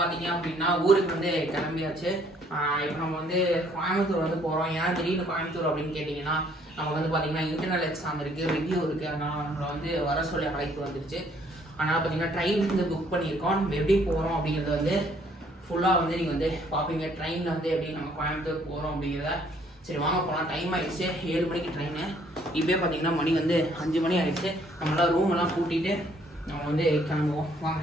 பார்த்தீங்க அப்படின்னா ஊருக்கு வந்து கிளம்பியாச்சு. இப்போ நம்ம வந்து கோயம்புத்தூர் வந்து போகிறோம். ஏன் திடீர்னு கோயம்புத்தூர் அப்படின்னு கேட்டிங்கன்னா, நமக்கு வந்து பார்த்தீங்கன்னா இன்டர்னல் எக்ஸாம் இருக்குது, ரிவ்யூ இருக்குது. அதனால் நம்மளை வந்து வர சொல்லி அழைப்பு வந்துருச்சு. அதனால் பார்த்தீங்கன்னா ட்ரெயின் வந்து புக் பண்ணியிருக்கோம். நம்ம எப்படி போகிறோம் அப்படிங்கிறத வந்து ஃபுல்லாக வந்து நீங்கள் வந்து பார்ப்பீங்க. ட்ரெயினில் வந்து எப்படி நம்ம கோயம்புத்தூர் போகிறோம் அப்படிங்கிறத. சரி வாங்க போகலாம். டைம் ஆகிடுச்சு, 7 மணிக்கு ட்ரெயினு. இப்போயே பார்த்தீங்கன்னா மணி வந்து 5 மணி ஆகிடுச்சு. நம்மளாம் ரூம் எல்லாம் கூட்டிகிட்டு நம்ம வந்து கிளம்புவோம். வாங்க.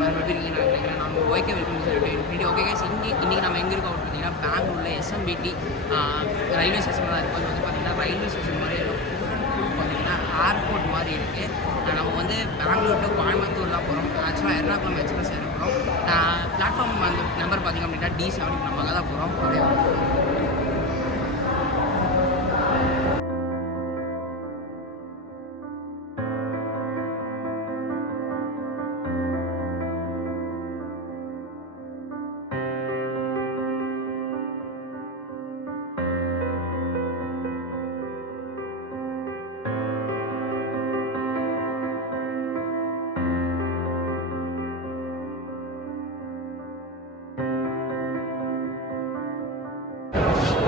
நான் எப்படி இருக்கீங்க நம்ம okay welcome video. Okay guys, இன்றைக்கி நம்ம எங்கே இருக்கோம் அப்படின்னு பார்த்தீங்கன்னா பெங்களூரில் SMBT ரயில்வே ஸ்டேஷன் தான் இருக்கும். அது வந்து பார்த்திங்கன்னா ரயில்வே ஸ்டேஷன் மாதிரி பார்த்திங்கன்னா ஏர்போர்ட் மாதிரி இருக்குது. நம்ம வந்து பெங்களூர் டு கோயம்புத்தூர் தான் போகிறோம். ஆக்சுவலாக எர்ணாகுளம் எக்ஸ்பிரஸ் ஏறப்போகிறோம். பிளாட்ஃபார்ம் அந்த நம்பர் பார்த்திங்க அப்படின்னா D7 நம்ம அங்கே தான் போகிறோம்.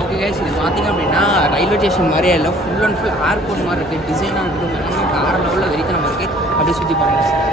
அப்படியே கைஸ், இது பார்த்திங்க அப்படின்னா ரயில்வே ஸ்டேஷன் மாதிரியே இல்லை, ஃபுல் அண்ட் ஃபுல் ஏர்போர்ட் மாதிரி இருக்குது. டிசைனாக இருக்குது, எல்லாமே வேறு லெவலில் வெறித்தனமாக இருக்குது. அப்படியே சுற்றி பாருங்கள்.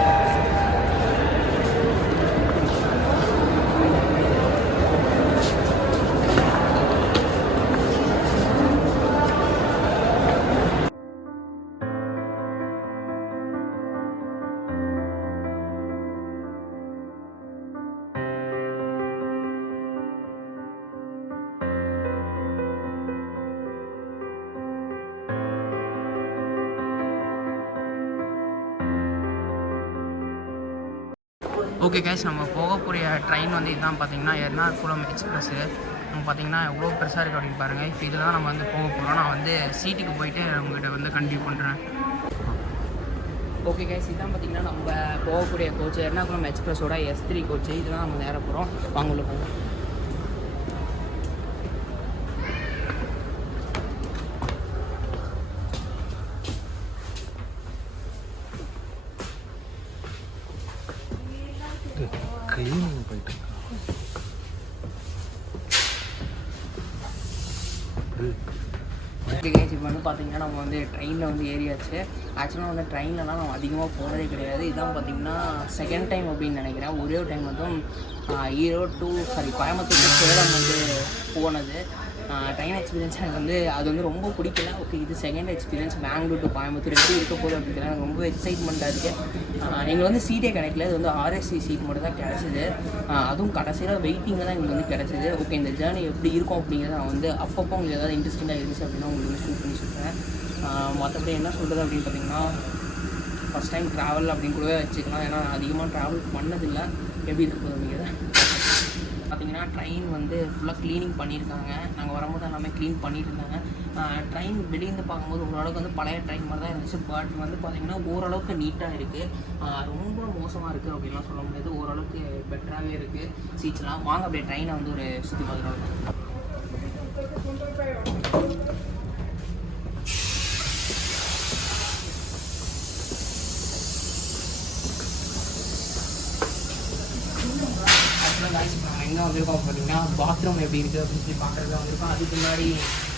ஓகே கைஸ், நம்ம போகக்கூடிய ட்ரெயின் வந்து இதுதான் பார்த்தீங்கன்னா எர்ணாகுளம் எக்ஸ்பிரஸ்ஸு. நம்ம பார்த்தீங்கன்னா எவ்வளோ பெருசாக இருக்குது அப்படின்னு பாருங்கள். இப்போ இதில் தான் நம்ம வந்து போக போகிறோம். நான் வந்து சீட்டுக்கு போயிட்டு உங்கள்கிட்ட வந்து கண்டினியூ பண்ணுறேன். ஓகே கைஸ், இதுதான் பார்த்தீங்கன்னா நம்ம போகக்கூடிய கோச்சு எர்ணாகுளம் எக்ஸ்பிரஸோட S3 கோச்சு. இதெல்லாம் நம்ம நேராக போகிறோம். வாங்க உள்ள போவோம். போயிட்டு இப்போ வந்து பார்த்தீங்கன்னா நம்ம வந்து ட்ரெயினில் வந்து ஏறியாச்சு. ஆக்சுவலாக வந்து ட்ரெயின்லலாம் நம்ம அதிகமாக போனதே கிடையாது. இதுதான் பார்த்தீங்கன்னா செகண்ட் டைம் அப்படின்னு நினைக்கிறேன். ஒரே ஒரு டைம் மட்டும் கோயம்புத்தூர் சேலம் வந்து போனது. ட்ரெயின் எக்ஸ்பீரியன்ஸ் எனக்கு வந்து அது வந்து ரொம்ப பிடிக்கல. ஓகே, இது second experience. Bangalore to Coimbatore எப்படி இருக்க போகுது அப்படின்னு எனக்கு ரொம்ப எக்ஸைட்மெண்ட்டாக இருக்குது. எங்களுக்கு வந்து சீட்டே கிடைக்கல. இது வந்து RSC சீட் மட்டும் தான் கிடச்சிது. அதுவும் கடைசியில் வெயிட்டிங்கில் தான் எங்களுக்கு வந்து கிடச்சிது. ஓகே, இந்த ஜேர்னி எப்படி இருக்கும் அப்படிங்கிறத நான் வந்து அப்பப்போ உங்களுக்கு ஏதாவது இன்ட்ரெஸ்டிங்காக இருந்துச்சு அப்படின்னா உங்களுக்கு வந்து ஷூட் பண்ணி சொல்கிறேன். மற்றபடி என்ன சொல்கிறது அப்படின்னு பார்த்தீங்கன்னா, ஃபஸ்ட் டைம் ட்ராவல் அப்படின்னு கூடவே வச்சுக்கலாம். ஏன்னா நான் அதிகமாக ட்ராவல் பண்ணதில்லை. எப்படி இருக்க போகுது அப்படிங்கிறத பார்த்தீங்கன்னா ட்ரெயின் வந்து ஃபுல்லாக க்ளீனிங் பண்ணியிருக்காங்க. நாங்கள் வரும்போது எல்லாமே க்ளீன் பண்ணிட்டு இருந்தாங்க. ட்ரெயின் வெளியேருந்து பார்க்கும்போது ஓரளவுக்கு வந்து பழைய ட்ரெயின் மாதிரி தான் இருந்துச்சு. பட் வந்து பார்த்திங்கன்னா ஓரளவுக்கு நீட்டாக இருக்குது. ரொம்ப மோசமாக இருக்குது அப்படின்லாம் சொல்ல முடியாது. ஓரளவுக்கு பெட்டராகவே இருக்குது சீட்ஸ்லாம். வாங்க அப்படியே ட்ரெயினை வந்து ஒரு சுற்றி பார்க்குறோம். நாங்கள் எங்கே வந்திருக்கோம் பார்த்தீங்கன்னா பாத்ரூம் எப்படி இருக்குது அப்படின்னு சொல்லி பார்க்குறது வந்திருக்கோம். அதுக்கு முன்னாடி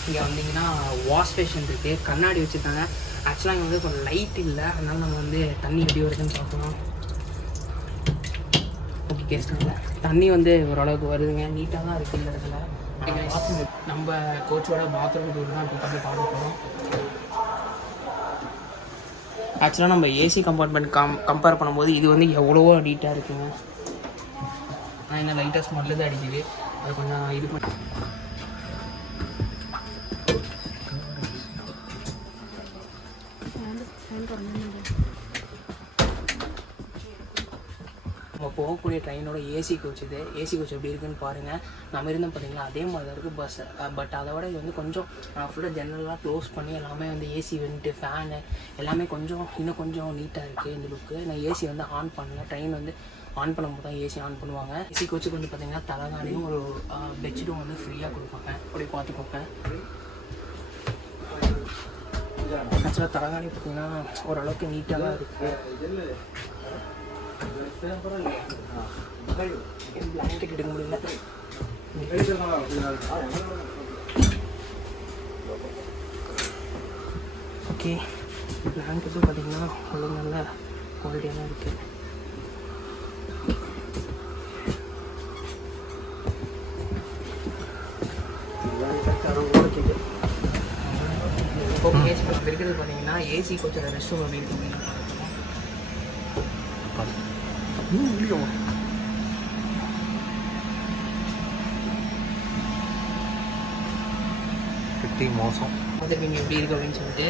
இங்கே வந்தீங்கன்னா வாஷ் ஸ்டேஷன் இருக்குது, கண்ணாடி வச்சுருக்காங்க. ஆக்சுவலாக இங்கே வந்து கொஞ்சம் லைட் இல்லை, அதனால நம்ம வந்து தண்ணி எப்படி வருதுன்னு பார்க்கலாம். ஓகே கேஸ்டில் தண்ணி வந்து ஓரளவுக்கு வருதுங்க, நீட்டாக தான் இருக்குது இந்த இடத்துல. நம்ம கோச்சோட பாத்ரூம் டூர் தான் இப்போ பார்த்து பார்க்க போகிறோம். ஆக்சுவலாக நம்ம ஏசி கம்பார்ட்மெண்ட் கம்பேர் பண்ணும்போது இது வந்து எவ்வளவோ நீட்டாக இருக்குங்க. ஆனால் என்ன லைட்டாக ஸ்மெல்லு தான் அடிக்குது, அது கொஞ்சம் இது பண்ணி நம்ம போகக்கூடிய ட்ரெயினோட ஏசி கோச் இது. ஏசி கோச் எப்படி இருக்குன்னு பாருங்கள். நம்ம இருந்தோம் பார்த்தீங்களா அதே மாதிரி தான் இருக்குது பஸ். பட் அதை விட இது வந்து கொஞ்சம் ஃபுல்லாக ஜன்னலாக க்ளோஸ் பண்ணி எல்லாமே வந்து ஏசி வெண்ட்டு ஃபேனு எல்லாமே இன்னும் கொஞ்சம் நீட்டாக இருக்குது இந்த லுக்கு. நான் ஏசி வந்து ஆன் பண்ணல, ட்ரெயின் வந்து ஆன் பண்ணும்போது தான் ஏசி ஆன் பண்ணுவாங்க. ஏசி கோச்சுக்கு வந்து பார்த்திங்கன்னா தலைகாணியும் ஒரு பெட்ஷீட்டும் வந்து ஃப்ரீயாக கொடுப்பாங்க. அப்படி பார்த்துக்கோங்க. ஆக்சுவலாக தலைகாணி பார்த்திங்கன்னா ஓரளவுக்கு நீட்டாக தான் இருக்குது. பிளாங்கெட் எடுக்க முடியல. ஓகே, பிளாங்கெட்டும் பார்த்திங்கன்னா அவ்வளோ நல்ல குவாலிட்டியாக தான் இருக்குது. இருக்கிறது பார்த்தீங்கன்னா ஏசி கோச்சோட ரெஸ்ட் ரூம் அப்படின்னு மோசம் பார்த்துருப்பீங்க எப்படி இருக்குது அப்படின்னு சொல்லிட்டு.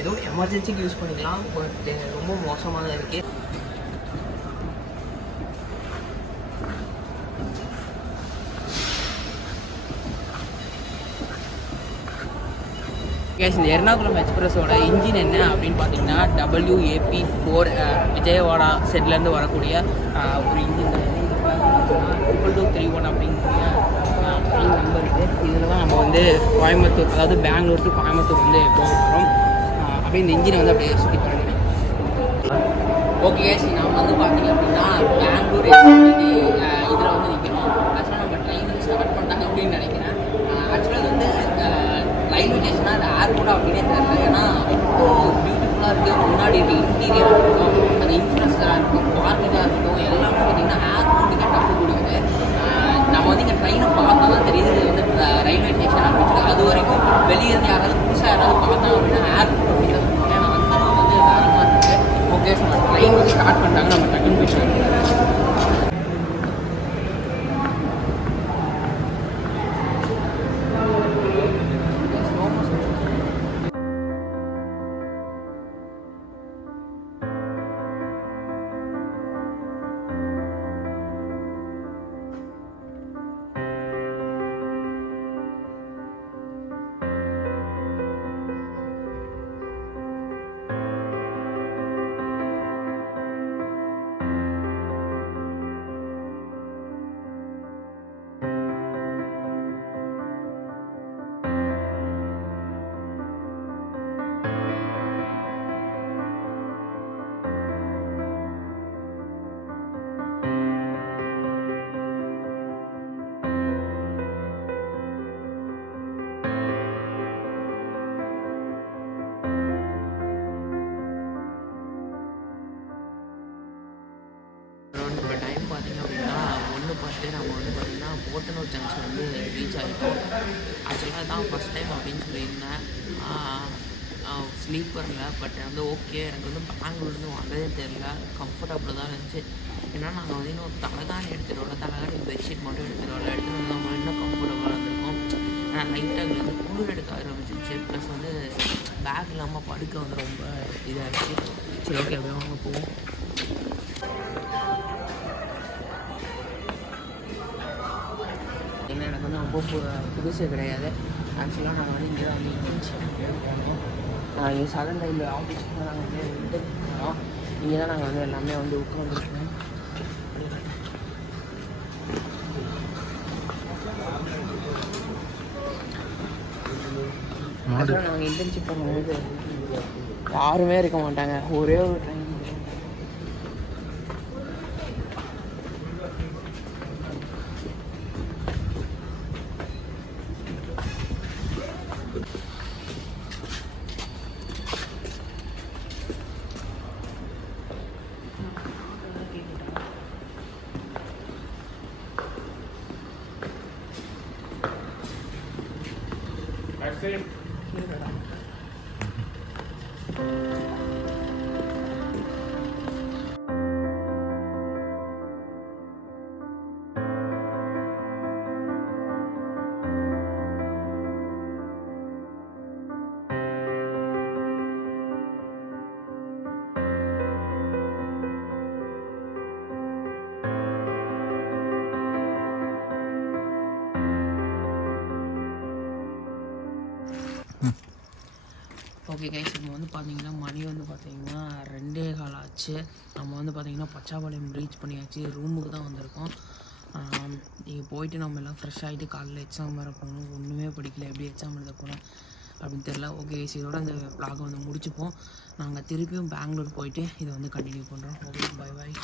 ஏதோ எமர்ஜென்சிக்கு யூஸ் பண்ணிக்கலாம், பட் ரொம்ப மோசமாக தான் இருக்குது. இந்த எர்ணாகுளம் எக்ஸ்பிரஸோட இன்ஜின் என்ன அப்படின்னு பார்த்தீங்கன்னா WAP4 விஜயவாடா செட்லேருந்து வரக்கூடிய ஒரு இன்ஜின் தான். இது 2231 அப்படிங்கிற ட்ரெயின் நம்பர் இருக்குது. இதில் தான் நம்ம வந்து கோயம்புத்தூர், அதாவது பெங்களூர் டு கோயம்புத்தூர் வந்து போக போகிறோம். அப்படியே இந்த இன்ஜினை வந்து அப்படியே சுற்றி பாருங்க. ஓகே நான் வந்து பார்த்தீங்க அப்படின்னா பெங்களூர் இதில் வந்து நிற்கிறோம். ஆக்சுவலாக நம்ம ட்ரெயின் ஸ்டார்ட் பண்ணாங்க அப்படின்னு நினைக்கிறேன். ஆக்சுவலாக இது வந்து ரயில்வே ஸ்டேஷனாக அது ஏர்போர்ட் அப்படின்னே தெரியல. ஏன்னா ரொம்ப பியூட்டிஃபுல்லாக இருக்குது. முன்னாடி இருக்க இன்டீரியராக இருக்கட்டும், அந்த இன்ஃப்ராஸ்ட்ரக்சராக இருக்கட்டும், பார்க்கிங்காக இருக்கட்டும், எல்லாமே பார்த்திங்கன்னா ஏர்போர்ட்டுக்கே டஃப் கொடுக்குது. நம்ம வந்து இங்கே ட்ரெயினை பார்த்தா தான் தெரியுது இது வந்து ரயில்வே ஸ்டேஷன் அப்படின்னு சொல்லி. அது வரைக்கும் வெளியே இருந்து யாராவது புதுசாக யாராவது பார்த்தாங்க அப்படின்னா ஏர்போர்ட் அப்படின்னு சொல்லுவாங்க. ஏன்னா அந்த வந்து வேறு மாதிரி இருக்குது. ஓகே ட்ரெயின் வந்து ஸ்டார்ட் பண்ணிட்டாங்க, நம்ம டக்குன்னு போய் இப்போ டைம் பார்த்திங்க அப்படின்னா 1:10 நம்ம வந்து பார்த்திங்கன்னா போத்தனூர் ஜங்ஷன் வந்து ரீச் ஆகிட்டோம். ஆக்சுவலாக தான் ஃபஸ்ட் டைம் அப்படின்னு சொல்லியிருந்தேன் ஸ்லீப்பரில். பட் வந்து ஓகே, எனக்கு வந்து பெங்களூர்லேருந்து வந்ததே தெரியல, கம்ஃபர்டபுளாக தான் இருந்துச்சு. ஏன்னா நாங்கள் வந்து இன்னும் தலைகாணி எடுத்துகிட்டு வரல, தலைகாணி பெட்ஷீட் மட்டும் எடுத்துகிட்டு வரல, எடுத்துகிட்டு வந்து நம்ம இன்னும் கம்ஃபர்டபுளாக இருந்திருக்கும். லைட்டாக எங்களுக்கு வந்து குளிர் எடுக்க ஆரம்பிச்சிருச்சு. ப்ளஸ் வந்து பேக் இல்லாமல் படுக்க வந்து ரொம்ப இதாகிடுச்சு. சரி ஓகே அப்படியே வாங்க போவோம். ரொம்ப புதுசு கிடையாது. ஆக்சுவலாக நாங்கள் வந்து இங்கே தான் வந்து இன்டர்ன்ஷிப் போனோம். இங்கே சடன் ரயில்வே ஆஃபீஸுக்கு தான் நாங்கள் வந்து இன்டர்ன்ஷிப் போனோம். இங்கே தான் நாங்கள் வந்து எல்லாமே வந்து உட்காந்துருக்கோம். நாங்கள் இன்டர்ன்ஷிப் பண்ணும்போது யாருமே இருக்க மாட்டாங்க. ஒரே ஒரு ட்ரெயின். ஓகே கைஸ், இப்போ வந்து பார்த்தீங்கன்னா மணி வந்து பார்த்தீங்கன்னா 2:15 ஆச்சு. நம்ம வந்து பார்த்தீங்கன்னா பச்சாபாளையம் ரீச் பண்ணியாச்சு. ரூமுக்கு தான் வந்திருக்கோம். இங்கே போயிட்டு நம்ம எல்லாம் ஃப்ரெஷ் ஆகிட்டு காலையில் எக்ஸாம் வேறு போகணும். ஒன்றுமே படிக்கல, எப்படி எக்ஸாம் எழுத போகணும் அப்படின்னு தெரில. ஓகே கைஸ், இதோட அந்த vlog வந்து முடிச்சுப்போம். நாங்கள் திருப்பியும் பெங்களூர் போயிட்டு இதை வந்து கண்டினியூ பண்ணுறோம். Okay, bye bye.